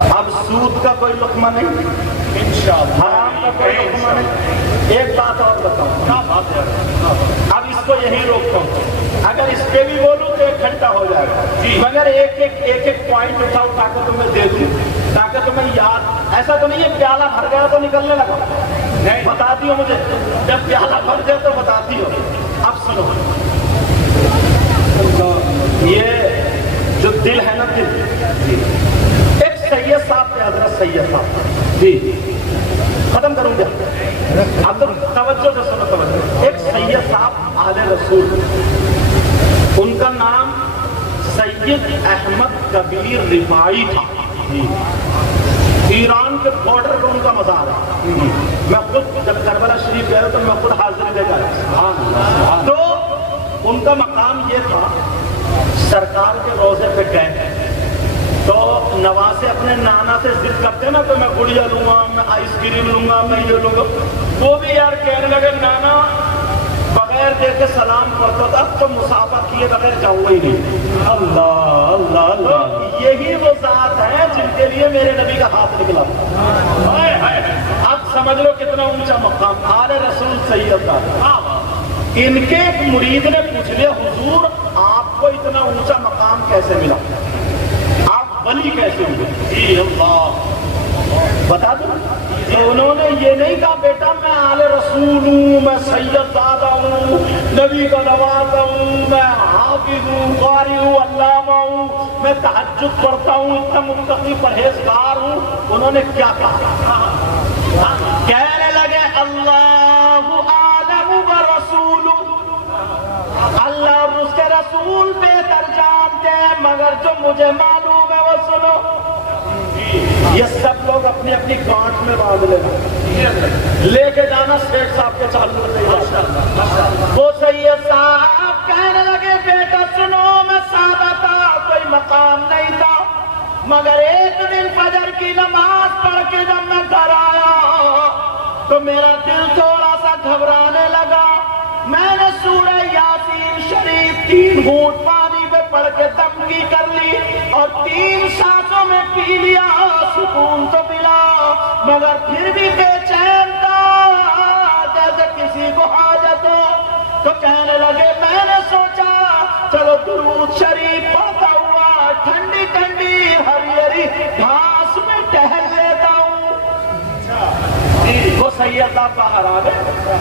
اب سود کا کوئی لقمہ نہیں، انشاءاللہ حرام کا کوئی لقمہ نہیں۔ ایک بات اور بتاؤں، کیا بات ہے، اب اس کو یہی روکتا ہوں، اگر اس پہ بھی بولوں تو 1 گھنٹہ ہو جائے گا، مگر ایک پوائنٹ اٹھاؤ تاکہ تمہیں دے دوں، تاکہ تمہیں یاد، ایسا تو نہیں ہے پیالہ بھر گیا تو نکلنے لگا، نہیں بتاتی ہو مجھے، جب پیالہ بھر جائے تو بتاتی ہو۔ اب سنو، یہ جو دل ہے نا، دل، ایک سید صاحب تھے، حضرت سید صاحب جی، ختم کروں گا اب تو توجہ سے سنو، توجہ۔ ایک سید صاحب آل رسول، ان کا نام سید احمد کبیر رفاعی تھا، ایران کے بارڈر پہ ان کا مزار ہے، میں خود جب کربلا شریف گیا تو میں خود حاضری دے گیا، تو ان کا مقام یہ تھا، سرکار کے روضے پہ گئے تو نواسے اپنے نانا سے ضد کرتے نا، تو میں گڑیا لوں گا، میں آئس کریم لوں گا، میں یہ لوں گا، وہ بھی یار کہنے لگے نانا بغیر دیکھ کے سلام کرتا تھا، تو مسافہ کیے بغیر جاؤں ہی نہیں۔ اللہ اللہ اللہ، یہی وہ ذات ہے جن کے لیے میرے نبی کا ہاتھ نکلا۔ اب سمجھ لو کتنا اونچا مقام، آل رسول سید کا۔ ان کے ایک مرید نے پوچھ لیا، حضور آپ کو اتنا اونچا مقام کیسے ملا، آپ ولی کیسے ہوئے؟ جی اللہ بتا دوں، تو انہوں نے یہ نہیں کہا بیٹا میں آل رسول ہوں، میں سید زادہ ہوں، نبی کا نوازہ ہوں، میں حافظ ہوں، قاری ہوں، علامہ ہوں، میں تہجد پڑھتا ہوں، اتنا متقی پرہیزگار ہوں۔ انہوں نے کیا کہا؟ کہنے لگے اللہ اعلم ورسول، اللہ اور اس کے رسول بہتر جانتے ہیں، مگر جو مجھے معلوم ہے وہ سنو۔ یہ سب لوگ اپنی اپنی گانٹ میں باندھ لینا، لے کے جانا سیٹ صاحب کے چالو نہیں۔ وہ سید صاحب کہنے لگے بیٹا سنو، میں سادہ تھا، کوئی مقام نہیں تھا، مگر ایک دن فجر کی نماز پڑھ کے جب میں گھر آیا تو میرا دل تھوڑا سا گھبرانے لگا، میں نے سورہ یاسین شریف 3 گھونٹ پانی پہ پڑھ کے دمگی کر لی اور 3 سانسوں میں پی لیا، سکون تو ملا مگر پھر بھی بے چین تھا جیسے کسی کو حاجت ہو۔ تو کہنے لگے میں نے سوچا چلو درود شریف پڑھتا ہوا ٹھنڈی ٹھنڈی ہری ہری گھاس میں ٹہل لیتا ہوں۔ وہ سید صاحب باہر آ گئے۔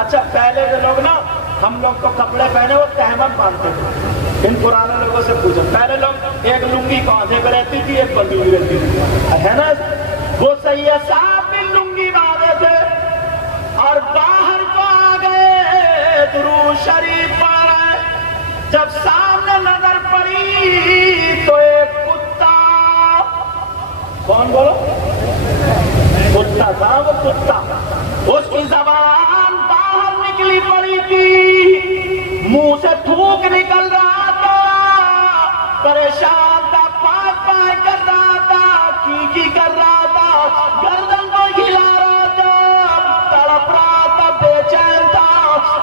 اچھا پہلے کے لوگ نا، ہم لوگ تو کپڑے پہنے وہ تہمت باندھتے تھے، ان پرانے لوگوں سے پوچھو، پہلے لوگ ایک لنگی کاندھے پہ رہتی تھی، ایک بندھی ہوئی رہتی تھی، ہے نا؟ وہ سید صاحب بھی لنگی باندھے تھے اور باہر کو آ گئے، درود شریف پڑھ رہے، جب سامنے نظر پڑی تو ایک کتا، کون بولو؟ کتا تھا، وہ کتا، اس کی زبان باہر نکلی پڑی تھی، منہ سے تھوک نکل رہا تھا، پریشان تھا، پاک پاک کر رہا تھا، کی کر رہا تھا، گردن کو ہلا رہا تھا، تڑپ رہا تھا، بے چین تھا۔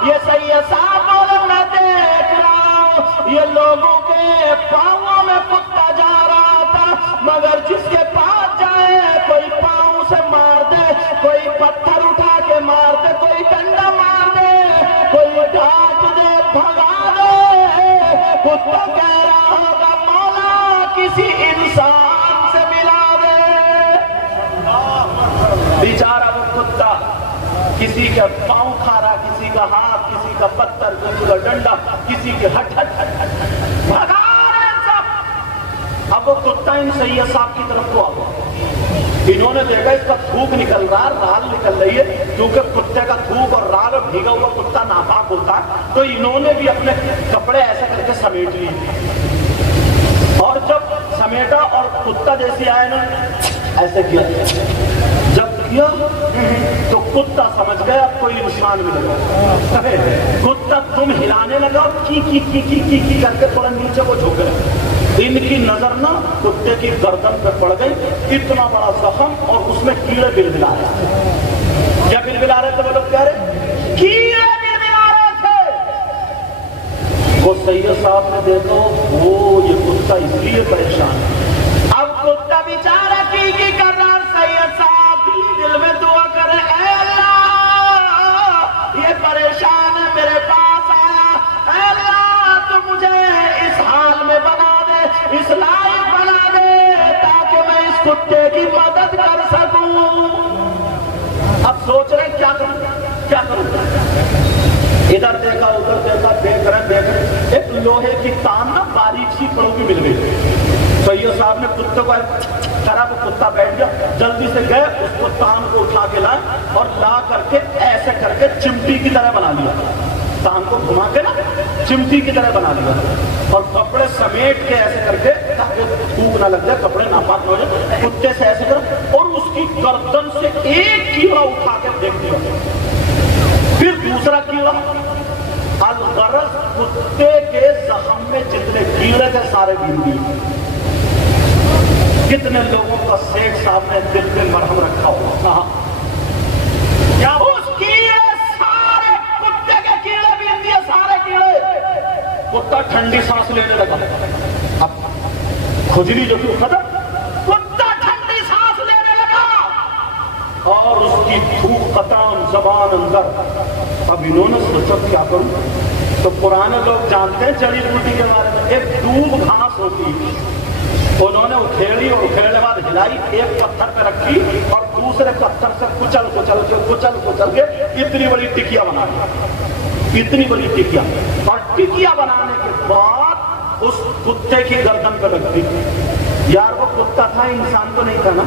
یہ سید صاحب بولے میں دیکھ رہا ہوں یہ لوگوں کے پاؤں میں کتا جا رہا تھا، مگر جس کے پاس جائے کوئی پاؤں سے مار دے، کوئی پتھر اٹھا کے مار دے، کوئی ڈنڈا مار دے، کوئی ڈانٹ دے، بھگا دے، کتا کہہ رہا ہوگا مولا کسی انسان سے ملا دے۔ بیچارہ وہ کتا کسی کا پاؤں کھا رہا، کسی کا ہاتھ، کسی کا پتھر، کسی کا ڈنڈا، کسی کے ہٹ ہٹ ہٹ ہٹ بھگا رہے سب۔ اب وہ کتا ان سید صاحب کی طرف کو آ گیا، انہوں نے دیکھا اس کا تھوک نکل رہا، رال نکل رہی ہے، کیونکہ کتے کا تھوک اور رال اور بھیگا ہوا کتا ناپاک ہوتا ہے، تو انہوں نے بھی اپنے کپڑے ایسے کر کے سمیٹ لیے، اور جب سمیٹا اور کتا جیسی آئے نا ایسے کیا، جب کیا تو کتا سمجھ گیا اب کوئی انسان ملے گا، کتا تم ہلانے لگا اور کی کر کے تھوڑا نیچے کو جھک گیا، ان کی نظر نہ کتے کی گردن پہ پڑ گئی، اتنا بڑا زخم اور اس میں کیڑے بلبلا رہے تھے۔ کیا بلبلا رہے تھے وہ لوگ؟ کہہ رہے کیڑے بلبلا رہے تھے۔ وہ سید صاحب نے دیکھا وہ یہ کتا اس لیے پریشان ہے، اب کتا بیچارہ کی کتے کی مدد کر سکوں. اب سوچ رہے کیا کروں. ادھر دیکھا ادھر دیکھا، دیکھ رہے ایک لوہے کی تان نا باریک سی پڑوں کی مل گئی. سید صاحب نے کتے کو کرا، وہ کتا بیٹھ گیا، جلدی سے گئے اس کو تان کو اٹھا کے لائے اور لا کر کے ایسے کر کے چمٹی کی طرح بنا لیا. تان کو گھما کے نا چمٹی کی طرح بنا لیا اور کپڑے سمیٹ کے ایسے کر کے تاکہ تھوک نہ لگ جائے، کپڑے ناپاک نہ ہو جائے، کتے سے ایسے کرو اور اس کی گردن سے ایک کیڑا اٹھا کے دیکھ دیا. پھر دوسرا کیڑا. الغرض کتے کے زخم میں جتنے کیڑے تھے سارے گن دیے. کتنے لوگوں کا سیٹ صاحب نے دل میں مرہم رکھا ہوا. اس کیڑے سارے کتے کے کیڑے بھی دیے، سارے کیڑے. کتا ٹھنڈی سانس لینے لگا. اب کھجلی جو تھی ختم، کتا ٹھنڈی سانس لینے لگا اور اس کی تھوک قطام زبان اندر. اب انہوں نے سوچا کیا کروں. تو پرانے لوگ جانتے ہیں جڑی بوٹی کے بارے میں. ایک دوب گھاس ہوتی ہے، انہوں نے اکھیڑی اور اکھیڑنے بعد ہلائی، ایک پتھر پہ رکھی اور دوسرے پتھر سے کچل کے اتنی بڑی ٹکیا بنا دی. اتنی بڑی ٹکیا. اور ٹکیا بنانے کے بعد اس کتے کی گردن پہ رکھ دی. یار وہ کتا تھا، انسان تو نہیں تھا نا،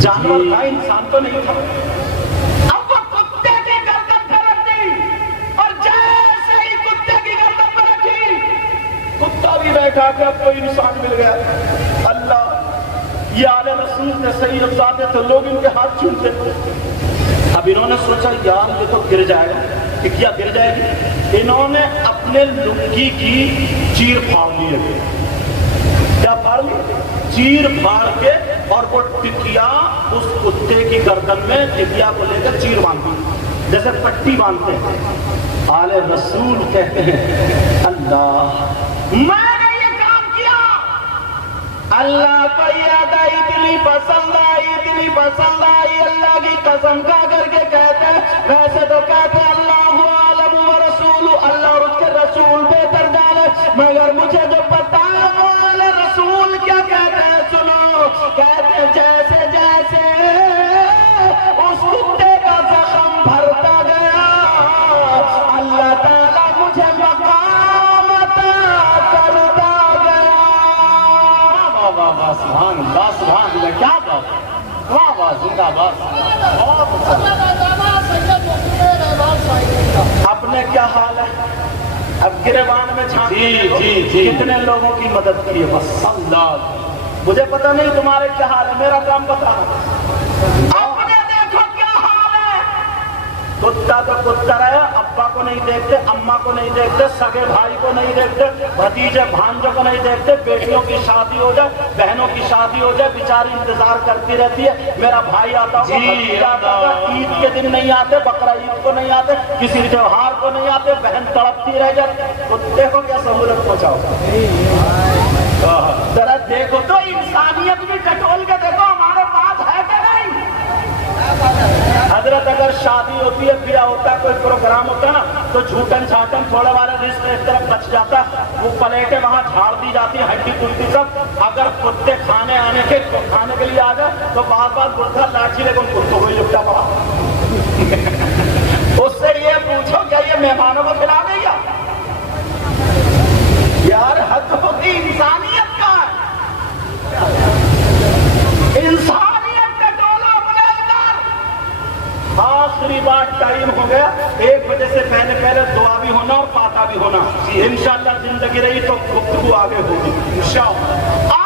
جانور تھا، انسان تو نہیں تھا. اب وہ کتے کی گردن پہ رکھ دی اور جیسے ہی کتے کی گردن پہ رکھی، کتا بھی بیٹھا کہ اب کوئی انسان مل گیا. اللہ، یہ آل رسول نے صحیح افزاتے تھے، لوگ ان کے ہاتھ چھوٹتے تھے. اب انہوں نے سوچا یار یہ تو گر جائے گا. ٹکیا گر جائے گی. انہوں نے اپنے لنگی کی چیر پھاڑ لی. کیا پھاڑ لی؟ چیر پھاڑ کے اور وہ ٹکیا اس کتے کی گردن میں ٹکیا کو لے کر چیر باندھی جیسے پٹی باندھتے ہیں. آل رسول کہتے ہیں اللہ میں نے یہ کام کیا. اللہ کا یاد آئی، اتنی پسند آئی، اللہ کی قسم کھا کر کے کہتے ہیں. ویسے تو کہتے ہیں اللہ عالم و رسول، اللہ اور اس کے رسول بہتر جانے، مگر مجھے جو پتا ہے وہ آل رسول کیا کہتے ہیں سنو. کہتے ہیں جیسے جیسے اس کتے کا زخم بھرتا گیا، اللہ تعالیٰ مجھے مقام عطا کرتا گیا. سبحان اللہ، سبحان اللہ. کیا بات، واہ واہ، زندہ باد. اپنے کیا حال ہے؟ اب گریبان میں جی کتنے لوگوں کی مدد کی ہے. بس اللہ، مجھے پتہ نہیں تمہارے کیا حال ہے، میرا کام بتانا. اپنے دیکھو کیا حال ہے. کتا تو کتا رہے، ابا کو نہیں دیکھتے، اماں کو نہیں دیکھتے، سگے بھائی کو نہیں دیکھتے، بھتیجے بھانجوں کو نہیں دیکھتے. بیٹیوں کی شادی ہو جائے، بہنوں کی شادی ہو جائے، بیچاری انتظار کرتی رہتی ہے میرا بھائی آتا ہوگا، بھتیجا آتا ہوگا. عید کے دن نہیں آتے، بقرہ عید کو نہیں آتے، کسی تہوار کو نہیں آتے، بہن تڑپتی رہ جاتی. کتے کو کیا سہولت پہنچاؤ. ذرا دیکھو تو انسانیت بھی ٹٹول کے دیکھو ہمارے پاس ہے کہ نہیں. حضرت اگر شادی ہوتی ہے، بیاہ ہوتا ہے، کوئی پروگرام ہوتا ہے نا، تو جھوٹن جھاٹن تھوڑے والے رشت ایک طرف بچ جاتا ہے، وہ پلیٹیں وہاں جھاڑ دی جاتی ہیں، ہڈی کلتی سب. اگر کتے کھانے کے لیے آ جائے تو بار بار گردھا لاٹھی لے کر کتوں کو لپٹا پڑا. اس سے یہ پوچھو کیا یہ مہمانوں کو کھلا دے گا؟ یار حد ہوگی انسانیت کا. انسانیت کے ڈولو اپنے اندر. آخری بار ٹائم ہو گیا، 1 بجے سے پہلے دعا بھی ہونا اور پاتا بھی ہونا. انشاءاللہ زندگی رہی تو گفتگو آگے ہوگی انشاءاللہ.